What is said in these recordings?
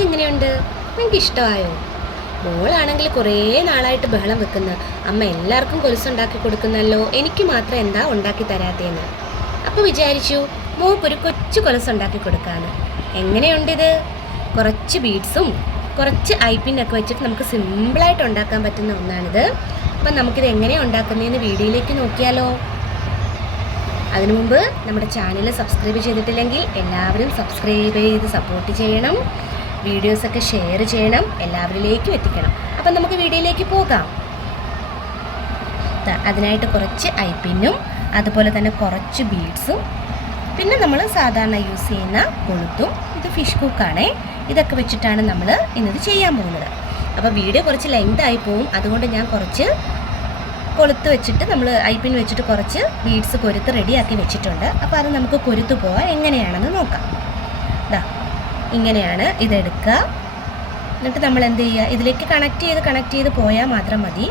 ഇതെങ്ങനെയുണ്ട്? നിങ്ങൾക്ക് ഇഷ്ടമായോ? മോളാണെങ്കിൽ കുറേ നാളായിട്ട് ബഹളം വെക്കുന്ന, അമ്മ എല്ലാവർക്കും കൊലുസുണ്ടാക്കി കൊടുക്കുന്നല്ലോ, എനിക്ക് മാത്രം എന്താ ഉണ്ടാക്കി തരാത്തേന്ന്. അപ്പോൾ വിചാരിച്ചു മോക്കൊരു കൊച്ചു കൊലുസുണ്ടാക്കി കൊടുക്കാമെന്ന്. എങ്ങനെയുണ്ടിത്? കുറച്ച് ബീഡ്സും കുറച്ച് ഐപ്പിന്നൊക്കെ വെച്ചിട്ട് നമുക്ക് സിമ്പിളായിട്ട് ഉണ്ടാക്കാൻ പറ്റുന്ന ഒന്നാണിത്. അപ്പം നമുക്കിത് എങ്ങനെയാണ് ഉണ്ടാക്കുന്നതെന്ന് വീഡിയോയിലേക്ക് നോക്കിയാലോ? അതിനു മുമ്പ് നമ്മുടെ ചാനൽ സബ്സ്ക്രൈബ് ചെയ്തിട്ടില്ലെങ്കിൽ എല്ലാവരും സബ്സ്ക്രൈബ് ചെയ്ത് സപ്പോർട്ട് ചെയ്യണം. വീഡിയോസൊക്കെ ഷെയർ ചെയ്യണം, എല്ലാവരിലേക്കും എത്തിക്കണം. അപ്പം നമുക്ക് വീഡിയോയിലേക്ക് പോകാം. അതിനായിട്ട് കുറച്ച് ഐപ്പിന്നും അതുപോലെ തന്നെ കുറച്ച് ബീഡ്സും പിന്നെ നമ്മൾ സാധാരണ യൂസ് ചെയ്യുന്ന കൊളുത്തും, ഇത് ഫിഷ് കുക്കാണേ. ഇതൊക്കെ വെച്ചിട്ടാണ് നമ്മൾ ഇന്നത് ചെയ്യാൻ പോകുന്നത്. അപ്പോൾ വീഡിയോ കുറച്ച് ലെങ്ത് ആയി പോവും. അതുകൊണ്ട് ഞാൻ കുറച്ച് കൊളുത്ത് വെച്ചിട്ട് നമ്മൾ ഐപ്പിൻ വെച്ചിട്ട് കുറച്ച് ബീഡ്സ് കൊരുത്ത് റെഡിയാക്കി വെച്ചിട്ടുണ്ട്. അപ്പോൾ അത് നമുക്ക് കൊരുത്ത് പോകാൻ എങ്ങനെയാണെന്ന് നോക്കാം. ഇതാ ഇങ്ങനെയാണ് ഇതെടുക്കുക. എന്നിട്ട് നമ്മൾ എന്ത് ചെയ്യുക, ഇതിലേക്ക് കണക്ട് ചെയ്ത് പോയാൽ മാത്രം മതി.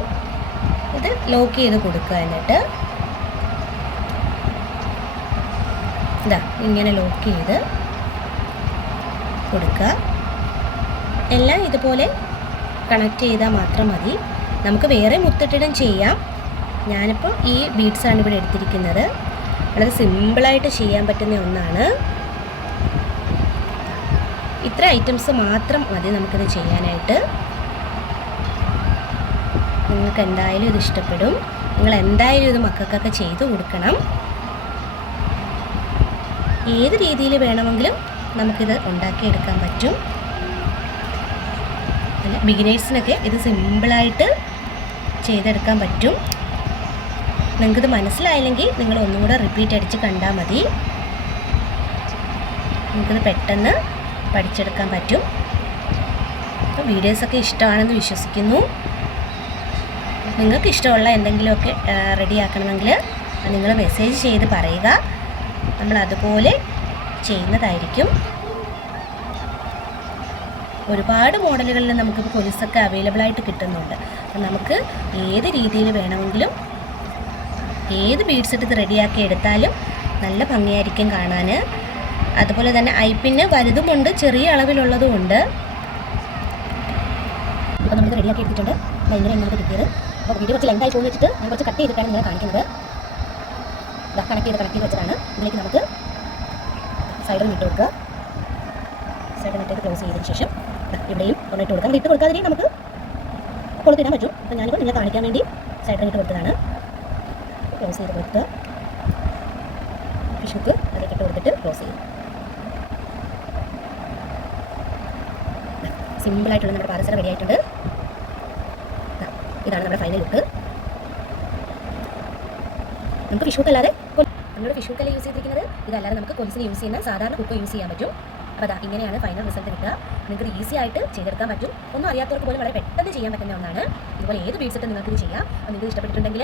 ഇത് ലോക്ക് ചെയ്ത് കൊടുക്കുക. എന്നിട്ട് ഇതാ ഇങ്ങനെ ലോക്ക് ചെയ്ത് കൊടുക്കുക. എല്ലാം ഇതുപോലെ കണക്ട് ചെയ്താൽ മാത്രം മതി. നമുക്ക് വേറെ മുത്തിട്ടിടും ചെയ്യാം. ഞാനിപ്പോൾ ഈ ബീഡ്സാണ് ഇവിടെ എടുത്തിരിക്കുന്നത്. വളരെ സിമ്പിളായിട്ട് ചെയ്യാൻ പറ്റുന്ന ഒന്നാണ്. ഇത്ര ഐറ്റംസ് മാത്രം മതി നമുക്കിത് ചെയ്യാനായിട്ട്. നിങ്ങൾക്ക് എന്തായാലും ഇത് ഇഷ്ടപ്പെടും. നിങ്ങൾ എന്തായാലും ഇത് മക്കൾക്കൊക്കെ ചെയ്ത് കൊടുക്കണം. ഏത് രീതിയിൽ വേണമെങ്കിലും നമുക്കിത് ഉണ്ടാക്കിയെടുക്കാൻ പറ്റും. ബിഗിനേഴ്സിനൊക്കെ ഇത് സിമ്പിളായിട്ട് ചെയ്തെടുക്കാൻ പറ്റും. നിങ്ങൾക്കിത് മനസ്സിലായില്ലെങ്കിൽ നിങ്ങൾ ഒന്നും കൂടെ റിപ്പീറ്റ് അടിച്ച് കണ്ടാൽ മതി. നിങ്ങൾക്കിത് പെട്ടെന്ന് പഠിച്ചെടുക്കാൻ പറ്റും. അപ്പോൾ വീഡിയോസൊക്കെ ഇഷ്ടമാണെന്ന് വിശ്വസിക്കുന്നു. നിങ്ങൾക്ക് ഇഷ്ടമുള്ള എന്തെങ്കിലുമൊക്കെ റെഡിയാക്കണമെങ്കിൽ നിങ്ങൾ മെസ്സേജ് ചെയ്ത് പറയുക. നമ്മൾ അതുപോലെ ചെയ്യുന്നതായിരിക്കും. ഒരുപാട് മോഡലുകളിൽ നമുക്കിപ്പോൾ കൊലുസൊക്കെ അവൈലബിളായിട്ട് കിട്ടുന്നുണ്ട്. അപ്പം നമുക്ക് ഏത് രീതിയിൽ വേണമെങ്കിലും ഏത് ബീഡ്സ് ഇട്ട് റെഡിയാക്കി എടുത്താലും നല്ല ഭംഗിയായിരിക്കും കാണാൻ. അതുപോലെ തന്നെ ഐപ്പിന് വലുതുമുണ്ട്, ചെറിയ അളവിലുള്ളതുമുണ്ട്. അപ്പോൾ നമുക്ക് റെഡിയാക്കി എടുത്തിട്ടുണ്ട്. ഇങ്ങനെയാണ് നമുക്ക് കിട്ടിയത്. അപ്പോൾ വീഡിയോ കുറച്ച് ലെങ്തായി പോകുന്ന വെച്ചിട്ട് ഞാൻ കുറച്ച് കട്ട് ചെയ്തിട്ടാണ് നിങ്ങളെ കാണിക്കുന്നത്. കണക്ട് ചെയ്ത് വെച്ചതാണ്. ഇതിലേക്ക് നമുക്ക് സൈഡിൽ ഇട്ട് കൊടുക്കുക. സൈഡിൽ ഇട്ട് ക്ലോസ് ചെയ്തതിന് ശേഷം ഇവിടെയും ഒന്നിട്ട് കൊടുക്കാം. ഇട്ട് കൊടുക്കാതിരിക്കും നമുക്ക് കൊടുത്തിടാൻ പറ്റും. അപ്പോൾ ഞാനിപ്പോൾ നിങ്ങളെ കാണിക്കാൻ വേണ്ടി സൈഡിൽ ഇട്ട് കൊടുത്തതാണ്. ക്ലോസ് ചെയ്ത് കൊടുത്ത് ഫിഷ് ഹുക്ക് അതിലേക്ക് ഇട്ട് കൊടുത്തിട്ട് ക്ലോസ് ചെയ്യും. സിമ്പിളായിട്ടുള്ള നമ്മുടെ പാദസരം റെഡി ആയിട്ടുണ്ട്. ഇതാണ് നമ്മുടെ ഫൈനൽ ലുക്ക്. നമുക്ക് ഫിഷ് ഹുക്ക് അല്ലാതെ നമ്മുടെ ഫിഷ് ഹുക്കല്ല യൂസ് ചെയ്തിരിക്കുന്നത്. ഇതല്ലാതെ നമുക്ക് കൊലുസിന് യൂസ് ചെയ്യുന്ന സാധാരണ ഹുക്ക് യൂസ് ചെയ്യാൻ പറ്റും. അപ്പോൾ അതാ ഇങ്ങനെയാണ് ഫൈനൽ റിസൾട്ട് കിട്ടുക. നിങ്ങൾക്ക് ഈസി ആയിട്ട് ചെയ്തെടുക്കാൻ പറ്റും. ഒന്നും അറിയാത്തവർക്ക് പോലും വളരെ പെട്ടെന്ന് ചെയ്യാൻ പറ്റുന്ന ഒന്നാണ്. ഇതുപോലെ ഏത് ബീഡ്സ് ഇട്ട് നിങ്ങൾക്ക് ഇത് ചെയ്യാം. അപ്പോൾ നിങ്ങൾക്ക് ഇഷ്ടപ്പെട്ടിട്ടുണ്ടെങ്കിൽ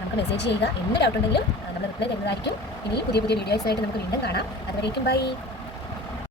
നമുക്ക് മെസ്സേജ് ചെയ്യുക. എന്ത് ഡൗട്ട് ഉണ്ടെങ്കിലും നമ്മൾ റിപ്ലൈ തരുന്നതായിരിക്കും. ഇനിയും പുതിയ വീഡിയോസായിട്ട് നമുക്ക് വീണ്ടും കാണാം. അതുവരേക്കും ബൈ.